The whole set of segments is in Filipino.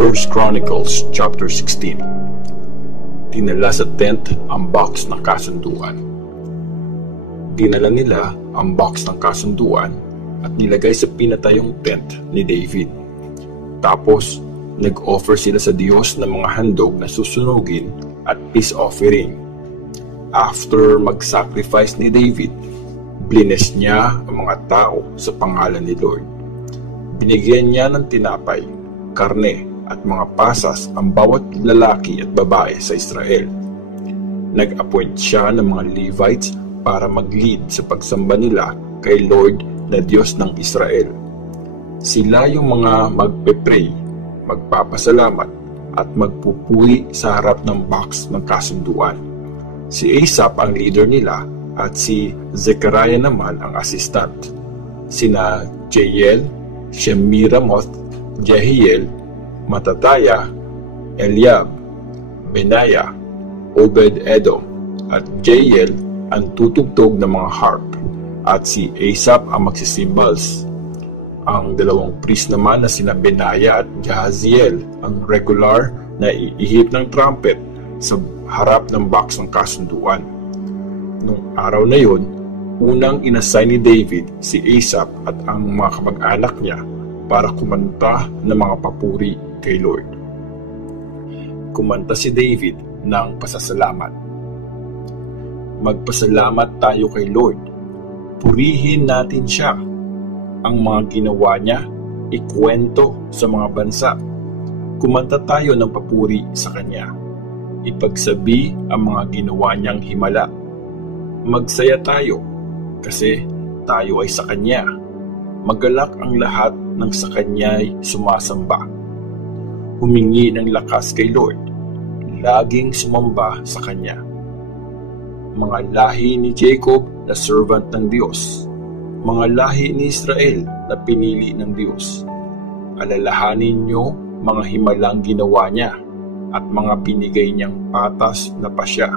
1 Chronicles chapter 16. Dinala sa tent ang box ng kasunduan. Dinala nila ang box ng kasunduan at nilagay sa pinatayong tent ni David. Tapos, nag-offer sila sa Diyos ng mga handog na susunugin at peace offering. After mag-sacrifice ni David, blines niya ang mga tao sa pangalan ni Lord. Binigyan niya ng tinapay, karne at mga pasas ang bawat lalaki at babae sa Israel. Nag-appoint siya ng mga Levites para mag-lead sa pagsamba nila kay Lord na Diyos ng Israel. Sila yung mga magpe-pray, magpapasalamat at magpupuri sa harap ng box ng kasunduan. Si Asaph ang leader nila at si Zechariah naman ang assistant. Sina Jeiel, Shemiramoth, Jehiel, Matataya, Eliab, Benaiah, Obed-Edom at Jeiel ang tutugtog ng mga harp at si Asaph ang magsisimbals. Ang dalawang priest naman na sina Benaiah at Jahaziel ang regular na iihip ng trumpet sa harap ng box ng kasunduan. Nung araw na yon, unang inassign ni David si Asaph at ang mga kamag-anak niya para kumanta ng mga papuri kay Lord. Kumanta si David ng pasasalamat. Magpasalamat tayo kay Lord. Purihin natin siya. Ang mga ginawa niya, ikwento sa mga bansa. Kumanta tayo ng papuri sa Kanya. Ipagsabi ang mga ginawa niyang himala. Magsaya tayo kasi tayo ay sa Kanya. Magalak ang lahat ng sa Kanya'y sumasamba. Humingi ng lakas kay Lord, laging sumamba sa Kanya. Mga lahi ni Jacob na servant ng Diyos, mga lahi ni Israel na pinili ng Diyos. Alalahanin niyo mga himalang ginawa niya at mga binigay niyang patas na pasya.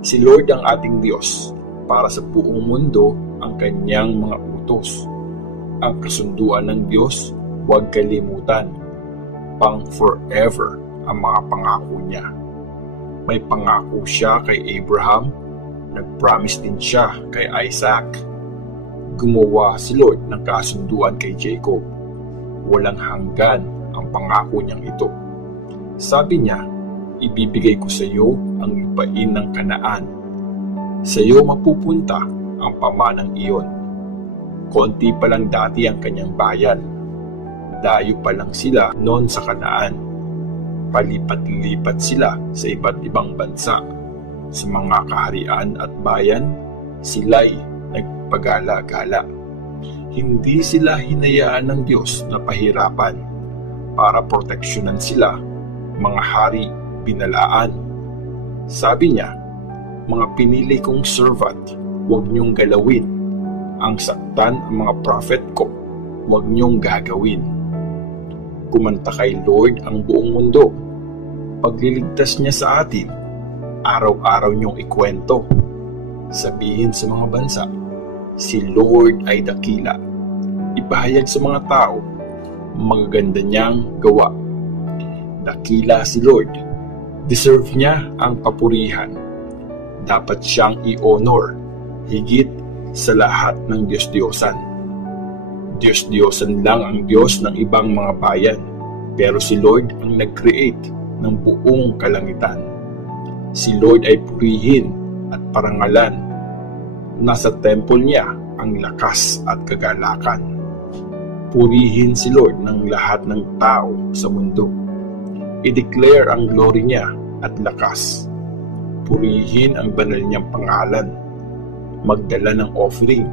Si Lord ang ating Diyos, para sa buong mundo ang Kanyang mga utos. Ang kasunduan ng Diyos, huwag kalimutan. Pang forever ang mga pangako niya. May pangako siya kay Abraham, nag-promise din siya kay Isaac. Gumawa si Lord ng kasunduan kay Jacob. Walang hanggan ang pangako niyang ito. Sabi niya, ibibigay ko sa iyo ang lupain ng Kanaan. Sa iyo mapupunta ang pamanang iyon. Konti pa lang dati ang kanyang bayan. Dayo pa lang sila noon sa Kanaan. Palipat-lipat sila sa iba't ibang bansa. Sa mga kaharian at bayan, sila'y nagpagala-gala. Hindi sila hinayaan ng Diyos na pahirapan. Para proteksyonan sila, mga hari binalaan. Sabi niya, mga pinili kong servant, huwag niyong galawin. Ang saktan ang mga prophet ko, huwag niyong gagawin. Kumanta kay Lord ang buong mundo. Pagliligtas niya sa atin, araw-araw niyong ikwento. Sabihin sa mga bansa, si Lord ay dakila. Ipahayag sa mga tao, magaganda niyang gawa. Dakila si Lord. Deserve niya ang papurihan. Dapat siyang i-honor, higit sa lahat ng Diyos-Diyosan. Diyos-Diyosan lang ang Diyos ng ibang mga bayan, pero si Lord ang nag-create ng buong kalangitan. Si Lord ay purihin at parangalan. Nasa temple niya ang lakas at kagalakan. Purihin si Lord ng lahat ng tao sa mundo. I-declare ang glory niya at lakas. Purihin ang banal niyang pangalan. Magdala ng offering,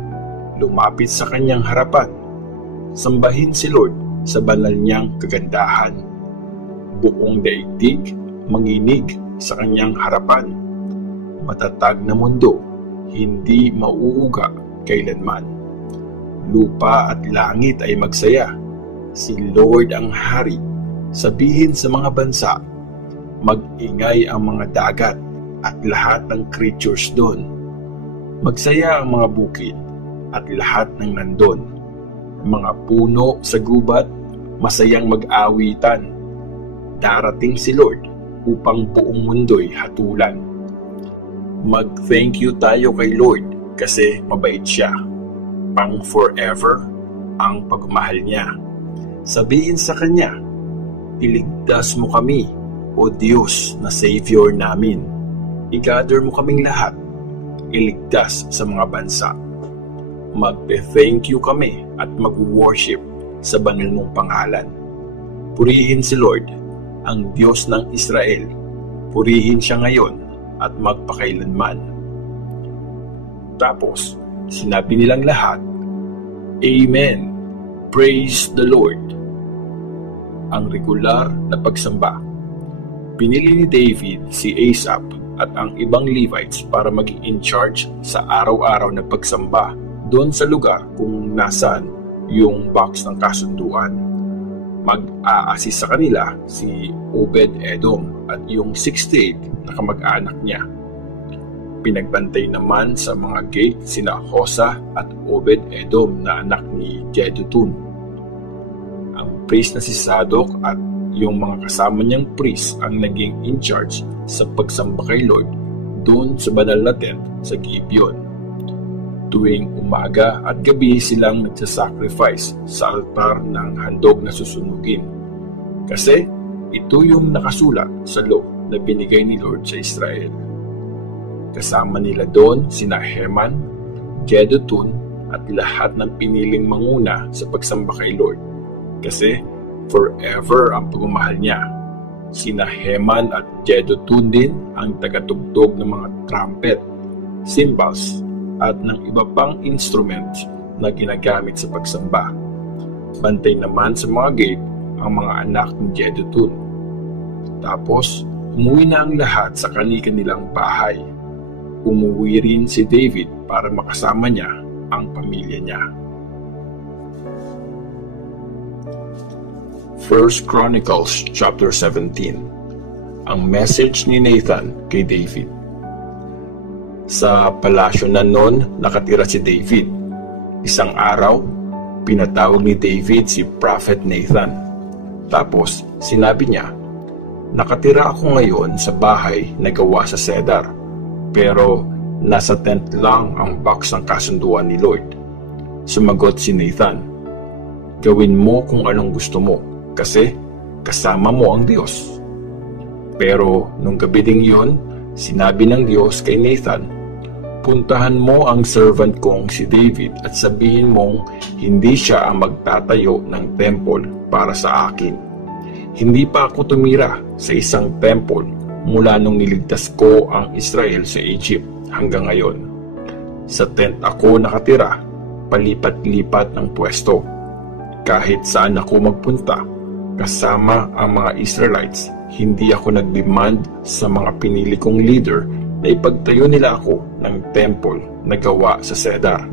lumapit sa kanyang harapan. Sambahin si Lord sa banal niyang kagandahan. Buong daigdig manginig sa kanyang harapan. Matatag na mundo, hindi mauuga kailanman. Lupa at langit ay magsaya. Si Lord ang hari. Sabihin sa mga bansa, mag-ingay ang mga dagat at lahat ng creatures doon. Magsaya ang mga bukid at lahat ng nandun. Mga puno sa gubat, masayang mag-awitan. darating si Lord upang buong mundo'y hatulan. Mag-thank you tayo kay Lord kasi mabait siya. Pang forever ang pagmamahal niya. Sabihin sa Kanya, iligtas mo kami, O Diyos na Savior namin. I-gather mo kaming lahat, iligtas sa mga bansa. Magpe-thank you kami at mag-worship sa banal mong pangalan. Purihin si Lord, ang Diyos ng Israel. Purihin siya ngayon at magpakailanman. Tapos, sinabi nilang lahat, Amen. Praise the Lord. Ang regular na pagsamba. Pinili ni David si Asaph at ang ibang Levites para maging in charge sa araw-araw na pagsamba doon sa lugar kung nasaan yung box ng kasunduan. Mag-a-assist sa kanila si Obed-Edom at yung 68 na kamag-anak niya. Pinagbantay naman sa mga gate sina Hosa at Obed-Edom na anak ni Jedutun. Ang priest na si Zadok at yung mga kasama niyang priest ang naging in charge sa pagsamba kay Lord doon sa banal na tent sa Gibeon. Tuwing umaga at gabi silang nagsasacrifice sa altar ng handog na susunugin. Kasi ito yung nakasulat sa law na binigay ni Lord sa Israel. Kasama nila doon sina Heman, Jedutun at lahat ng piniling manguna sa pagsamba kay Lord. Kasi forever ang pagmamahal niya. Sina Heman at Jedutun din ang tagatugtog ng mga trumpet, cymbals, at ng iba pang instruments na ginagamit sa pagsamba. Bantay naman sa mga gate ang mga anak ni Jedutun. Tapos, umuwi na ang lahat sa kani-kanilang bahay. Umuwi rin si David para makasama niya ang pamilya niya. 1 Chronicles chapter 17. Ang message ni Nathan kay David. Sa palasyo na noon nakatira si David. Isang araw, pinatawag ni David si Prophet Nathan. Tapos sinabi niya, nakatira ako ngayon sa bahay na gawa sa cedar, pero nasa tent lang ang box ng kasunduan ni Lord. Sumagot si Nathan, gawin mo kung anong gusto mo, kasi kasama mo ang Diyos. Pero nung gabi ding yun, sinabi ng Diyos kay Nathan, puntahan mo ang servant kong si David at sabihin mong hindi siya ang magtatayo ng temple para sa akin. Hindi pa ako tumira sa isang temple mula nung niligtas ko ang Israel sa Egypt hanggang ngayon. Sa tent ako nakatira, palipat-lipat ng pwesto. Kahit saan ako magpunta, kasama ang mga Israelites, hindi ako nag-demand sa mga pinili kong leader na ipagtayo nila ako ng temple na gawa sa cedar.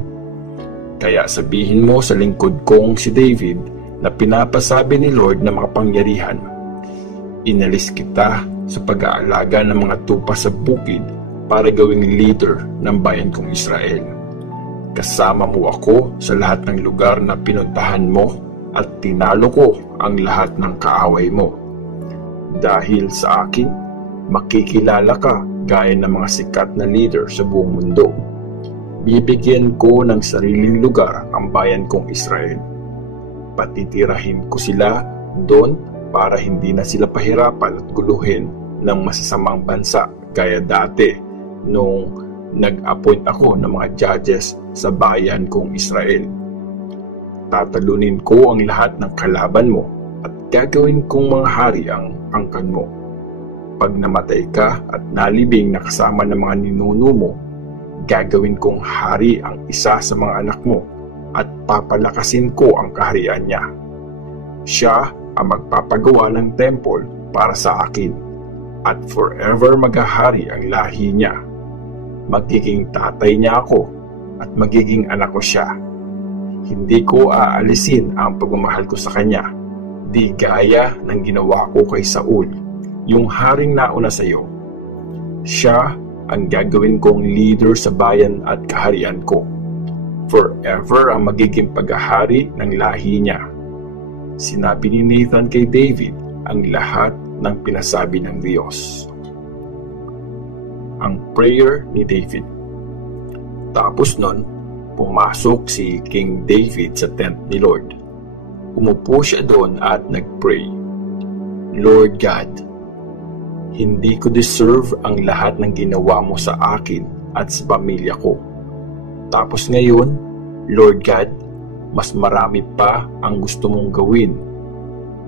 Kaya sabihin mo sa lingkod kong si David na pinapasabi ni Lord na makapangyarihan, inalis kita sa pag-aalaga ng mga tupa sa bukid para gawing leader ng bayan kong Israel. Kasama mo ako sa lahat ng lugar na pinuntahan mo at tinalo ko ang lahat ng kaaway mo. Dahil sa akin, makikilala ka gaya ng mga sikat na leader sa buong mundo. Bibigyan ko ng sariling lugar ang bayan kong Israel. Patitirahin ko sila doon para hindi na sila pahirapan at guluhin ng masasamang bansa gaya dati nung nag-appoint ako ng mga judges sa bayan kong Israel. Tatalunin ko ang lahat ng kalaban mo at gagawin kong mga hari ang angkan mo. Pag namatay ka at nalibing na kasama ng mga ninuno mo, gagawin kong hari ang isa sa mga anak mo at papalakasin ko ang kaharian niya. Siya ang magpapagawa ng temple para sa akin at forever maghahari ang lahi niya. Magiging tatay niya ako at magiging anak ko siya. Hindi ko aalisin ang pagmamahal ko sa kanya, di gaya ng ginawa ko kay Saul, yung haring nauna sa iyo. Siya ang gagawin kong leader sa bayan at kaharian ko. Forever ang magiging paghahari ng lahi niya. Sinabi ni Nathan kay David ang lahat ng pinasabi ng Diyos. Ang prayer ni David. Tapos nun, pumasok si King David sa tent ni Lord. Umupo siya doon at nagpray, Lord God, hindi ko deserve ang lahat ng ginawa mo sa akin at sa pamilya ko. Tapos ngayon, Lord God, mas marami pa ang gusto mong gawin.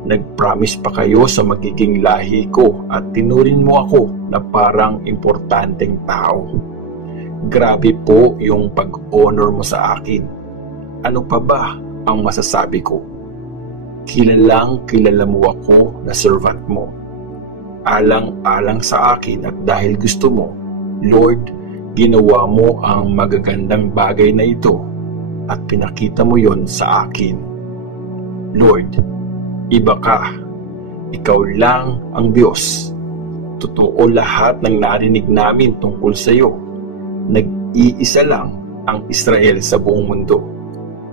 Nag-promise pa kayo sa magiging lahi ko at tinuring mo ako na parang importanteng tao. Grabe po yung pag-honor mo sa akin. Ano pa ba ang masasabi ko? Kilalang kilala mo ako na servant mo. Alang-alang sa akin at dahil gusto mo, Lord, ginawa mo ang magagandang bagay na ito at pinakita mo yon sa akin. Lord, iba ka. Ikaw lang ang Diyos. Totoo lahat ng narinig namin tungkol sa iyo. Nag-iisa lang ang Israel sa buong mundo.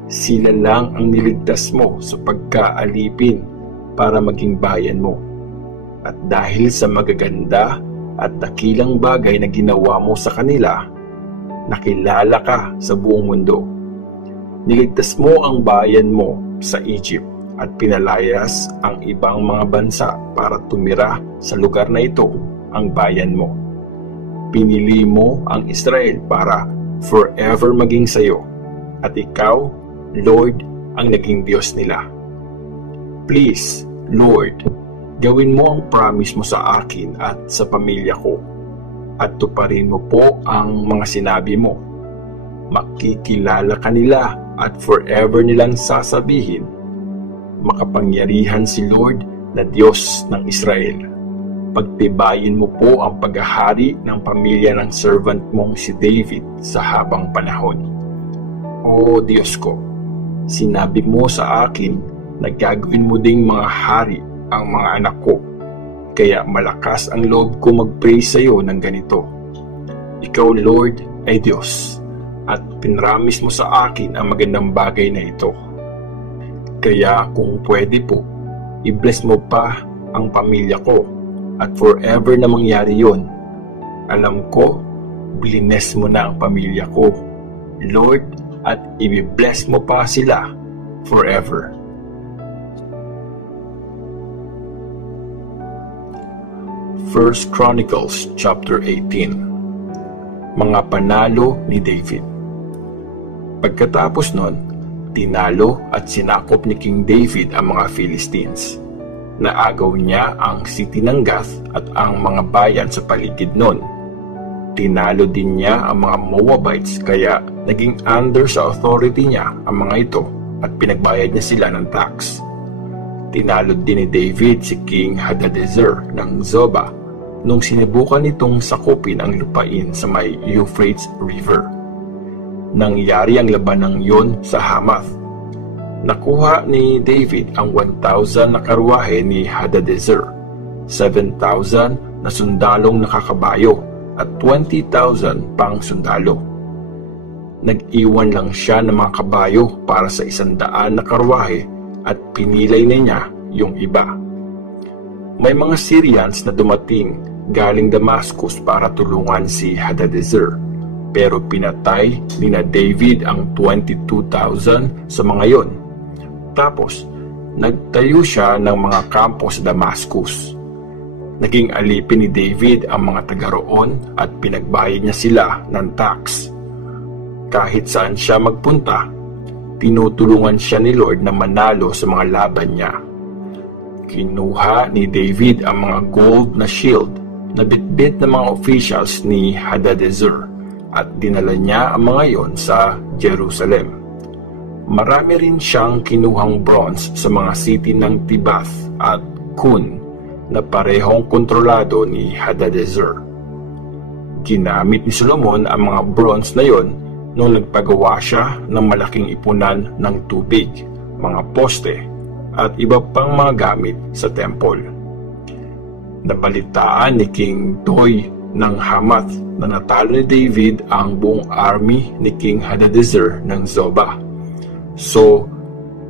Sila lang ang niligtas mo sa pagkaalipin para maging bayan mo. At dahil sa magaganda at dakilang bagay na ginawa mo sa kanila, nakilala ka sa buong mundo. Niligtas mo ang bayan mo sa Egypt at pinalayas ang ibang mga bansa para tumira sa lugar na ito, ang bayan mo. Pinili mo ang Israel para forever maging sayo, at ikaw, Lord, ang naging Diyos nila. Please, Lord, gawin mo ang promise mo sa akin at sa pamilya ko, at tuparin mo po ang mga sinabi mo. Makikilala ka nila at forever nilang sasabihin, makapangyarihan si Lord na Diyos ng Israel. Pagtibayin mo po ang paghahari ng pamilya ng servant mong si David sa habang panahon. O Diyos ko, sinabi mo sa akin na gagawin mo ding mga hari ang mga anak ko, kaya malakas ang loob ko mag-pray sa iyo ng ganito. Ikaw, Lord, ay Diyos, at pinramis mo sa akin ang magandang bagay na ito. Kaya kung pwede po, i-bless mo pa ang pamilya ko at forever na mangyari yon. Alam ko, blines mo na ang pamilya ko, Lord, at i-bless mo pa sila forever. First Chronicles chapter 18. Mga panalo ni David. Pagkatapos nun, tinalo at sinakop ni King David ang mga Philistines. Naagaw niya ang city ng Gath at ang mga bayan sa paligid nun. Tinalo din niya ang mga Moabites, kaya naging under sa authority niya ang mga ito at pinagbayad niya sila ng tax. Tinalo din ni David si King Hadadezer ng Zobah nung sinubukan nitong sakupin ang lupain sa may Euphrates River. Nangyari ang labanang yon sa Hamath. Nakuha ni David ang 1,000 na karwahe ni Hadadezer, 7,000 na sundalong nakakabayo at 20,000 pang sundalo. Nag-iwan lang siya ng mga kabayo para sa 100 na karwahe at pinilay na niya yung iba. May mga Syrians na dumating galing Damascus para tulungan si Hadadezer, pero pinatay ni na David ang 22,000 sa mga yon. Tapos, nagtayo siya ng mga kampo sa Damascus. Naging alipin ni David ang mga taga roon at pinagbayad niya sila ng tax. Kahit saan siya magpunta, tinutulungan siya ni Lord na manalo sa mga laban niya. Kinuha ni David ang mga gold na shield na bitbit ng mga officials ni Hadadezer at dinala niya ang mga yon sa Jerusalem. Marami rin siyang kinuhang bronze sa mga city ng Tibath at Kun na parehong kontrolado ni Hadadezer. Ginamit ni Solomon ang mga bronze na yon nung nagpagawa siya ng malaking ipunan ng tubig, mga poste, at iba pang mga gamit sa temple. Nabalitaan ni King Toy ng Hamath na natalo ni David ang buong army ni King Hadadezer ng Zobah. So,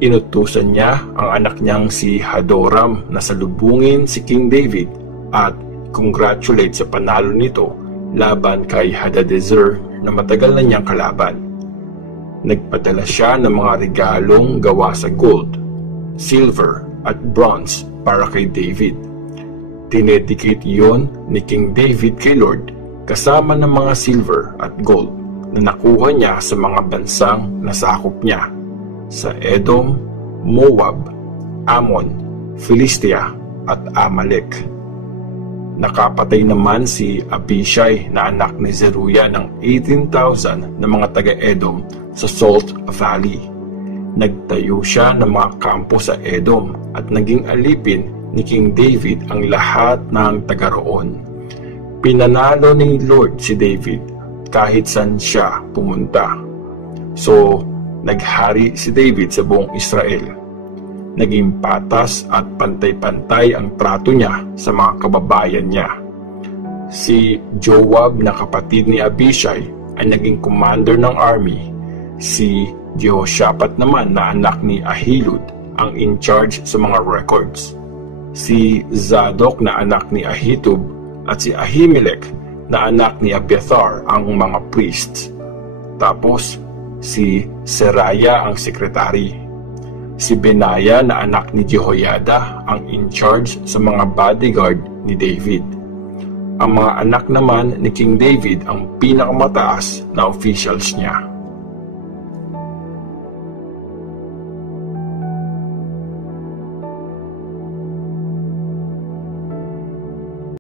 Inutusan niya ang anak niyang si Hadoram na salubungin si King David at congratulate sa panalo nito laban kay Hadadezer na matagal na niyang kalaban. Nagpadala siya ng mga regalong gawa sa gold, silver at bronze para kay David. Dinedicate iyon ni King David kay Lord kasama ng mga silver at gold na nakuha niya sa mga bansang nasakop niya sa Edom, Moab, Ammon, Philistia at Amalek. Nakapatay naman si Abishai na anak ni Zeruiah ng 18,000 na mga taga-Edom sa Salt Valley. Nagtayo siya ng mga kampo sa Edom at naging alipin ni King David ang lahat ng taga roon. Pinanalo ni Lord si David kahit saan siya pumunta. So, naghari si David sa buong Israel. Naging patas at pantay-pantay ang trato niya sa mga kababayan niya. Si Joab na kapatid ni Abishai ay naging commander ng army. Si Jehoshaphat naman na anak ni Ahilud ang in charge sa mga records. Si Zadok na anak ni Ahitub at si Ahimelech na anak ni Abiathar ang mga priests. Tapos, si Seraya ang sekretary. Si Benaya na anak ni Jehoiada ang in charge sa mga bodyguard ni David. Ang mga anak naman ni King David ang pinakamataas na officials niya.